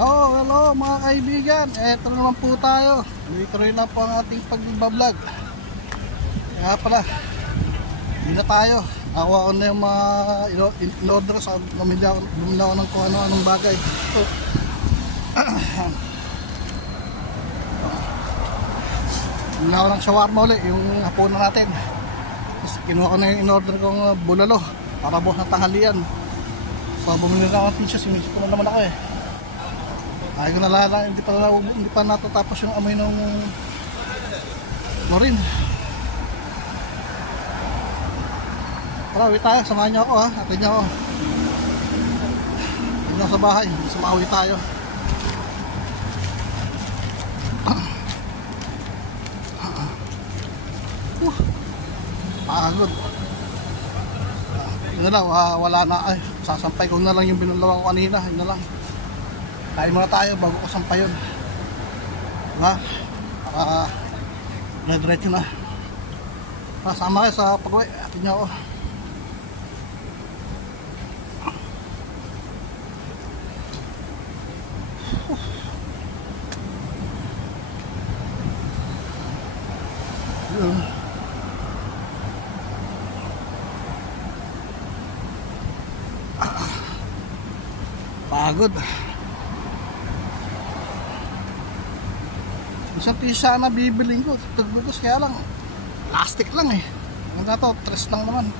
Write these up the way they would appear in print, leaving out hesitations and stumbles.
Hello mga kaibigan. Eto naman po tayo. Tuloy lang po ang ating pag-vlog. Kaya pala, hindi na tayo. Nakuha ko na yung mga in-order sa bumili ako ng kung ano-anong bagay. Bumili ako ng shawarma ulit, yung hapunan natin. Tapos kinuha ko na yung in-order kong bulalo para bukas ng tanghalian. So bumili na ako ng tissues, sinisip ko naman ako eh. Ay ko nalala, hindi pa natatapos yung amoy ng chlorine. Tara, uwi tayo, samahan niyo ako ha, atin niyo ako. Atin niyo sa bahay, sumauwi tayo. Pagod. Yun na lang, wala na ay, sasampay ko na lang yung binulawan ko kanina, yun na lang. Kain muna tayo bago ko sampay yun. Diba? Para diretso na. Sama kayo sa pag-uwi. Atin niyo ako. Yun. Pagod. Isang tisa na bibiling ko, tagbutos kaya lang plastic lang eh. Ang to, tres lang naman.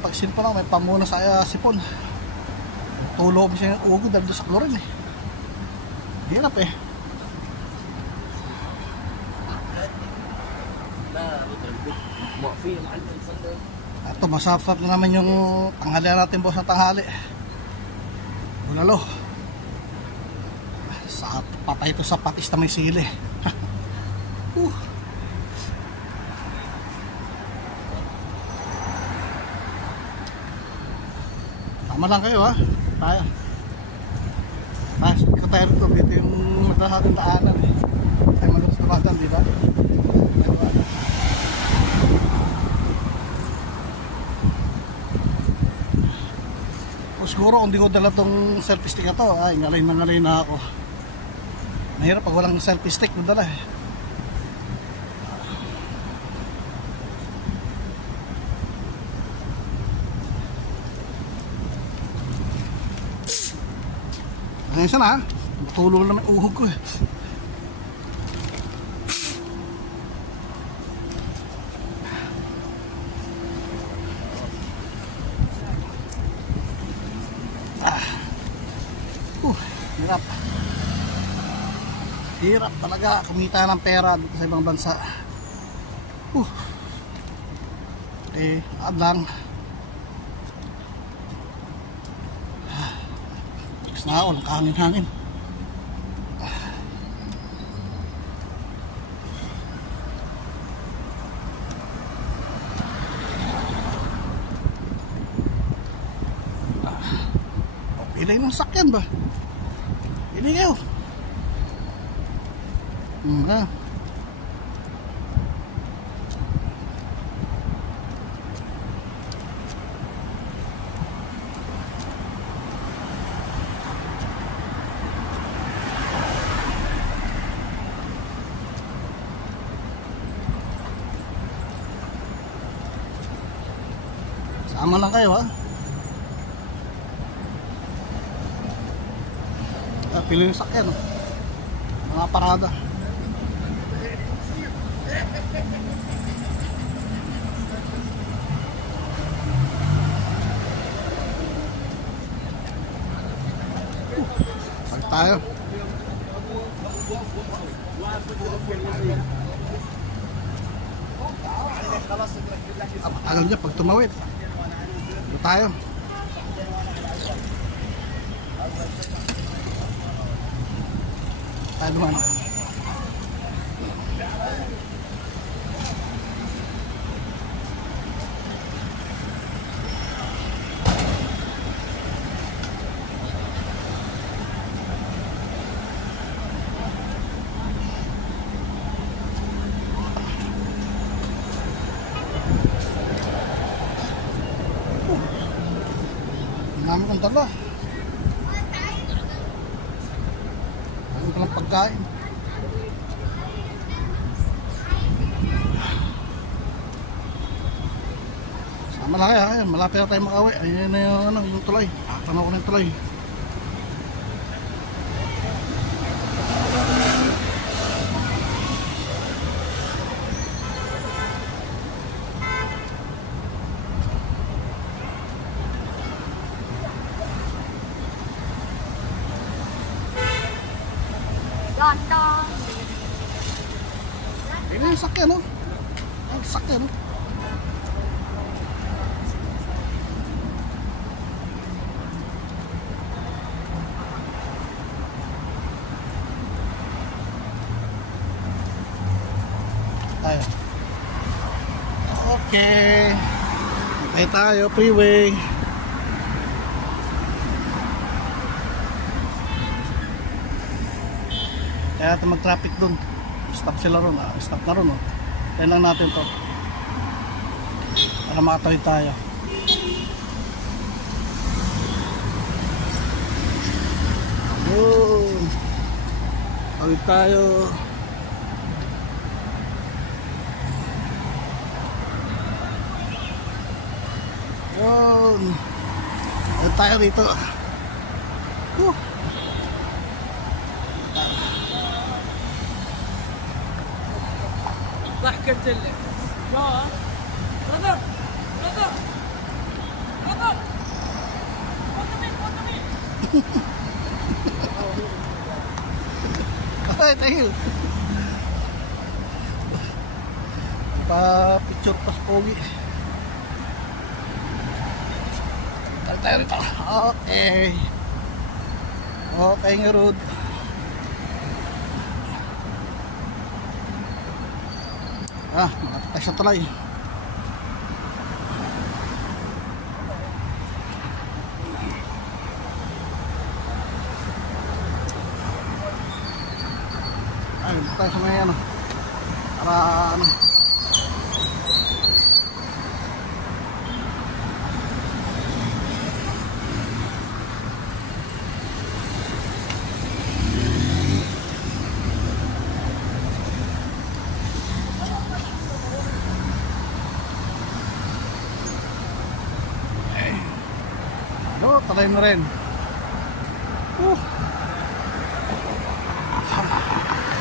Pag pa lang, may pamuna sa sipon. Tulo mo siya yung ugo dahil sa chlorine eh. Hirap eh. Ito, masarap na naman yung tanghalian natin boss na tanghali. Bulalo. Patay ito sa patis na may sili. Tama lang kayo ha. Tayo. Ikot tayo rito. Dito yung madahating daanan eh. Tayo malutos na bagan, di ba? O siguro kung di ko dala tong selfie stick na to, ay ngalay na ako. Mahirap pag walang selfie stick mo dala eh. Ngayon sana ha, matulog na may uhog ko eh. Hirap. Hirap talaga kumita ng pera dito sa ibang bansa. Adlang. Gusto na ako, nakahangin-hangin. Pilay ng sakyan ba? Pilay kayo. Sama lang kayo ha. Pili yung sakyan mga parada. Pag tayo matagal niya pag tumawid. Ito tayo. Tayo naman. Dami kong dala. pagkain. Sama lang kaya, malapit na tayo makauwi. Ayun na yung, ano, yung tulay. Tanaw ko ng tulay. Ganda. Ini yung sakyan, no? Ang sakyan, no? Tayo. Okay. Tayo tayo, freeway. Kaya ito mag-traffic dun. Stop sila ron. Stop na ron. Kaya lang natin to. Para makatawid tayo. Yun. Tawid tayo. Yun. Tawid tayo dito. ضحكت لك شو رضا رضا رضا Ay, tayo. Pa-picture pas pogi. Tayo rito. Okay. Okay nga road. Nakatay sa tulay. Ay, tayo sa may ano. Para ano. Talay na rin.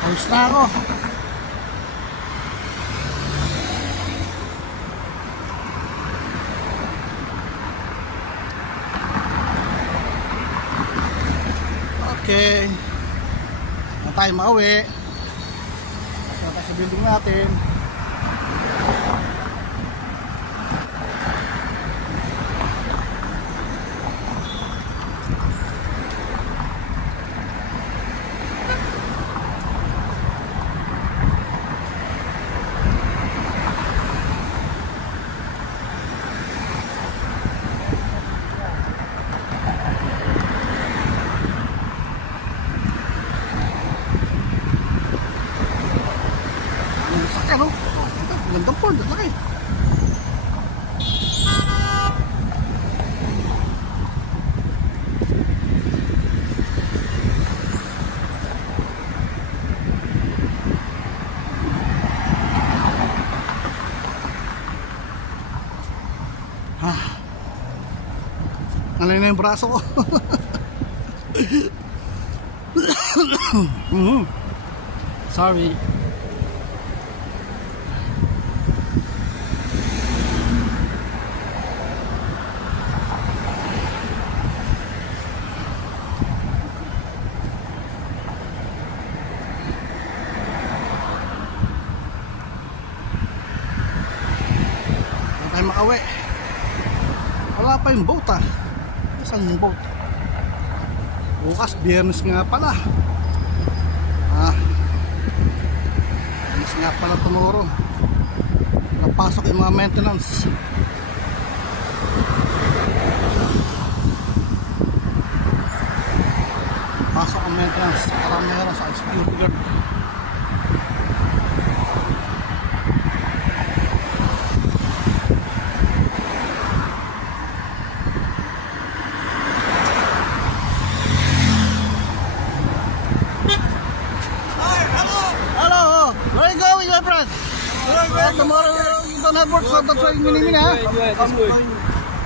Ayos na ako. Okay. Na tayo mauwi. Pasok tayo sa building natin. Sakyan, no? Gandang Ford, laki. Alay na yung braso ko. Sorry. Tayo makauwi. Wala pa yung boat, saan yung boat? Bukas, Biyernes nga pala. Biyernes nga pala tomorrow. Napasok yung mga maintenance. Pasok ang maintenance. Parang meron sa security guard. Tomorrow you don't have work, so that's why you need me, huh?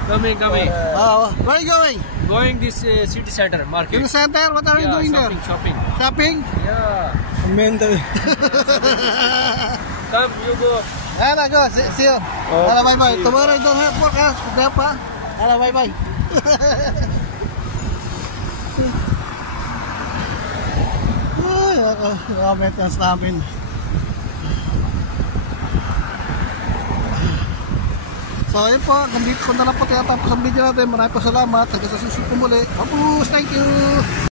Coming. Where are you going? Going this city center market. In the center? What are you doing there? Shopping. Shopping? Yeah. Mental. Come, you go. Alright, go. See you. Alright, bye-bye. Tomorrow you don't have work, huh? Kaya pa. Alright, bye-bye. Ay, maintenance namin. So ayun po, nandito ko na lang po tinatapos ang video natin. Maraming po salamat. Hanggang sa susunod po muli. Papus, thank you!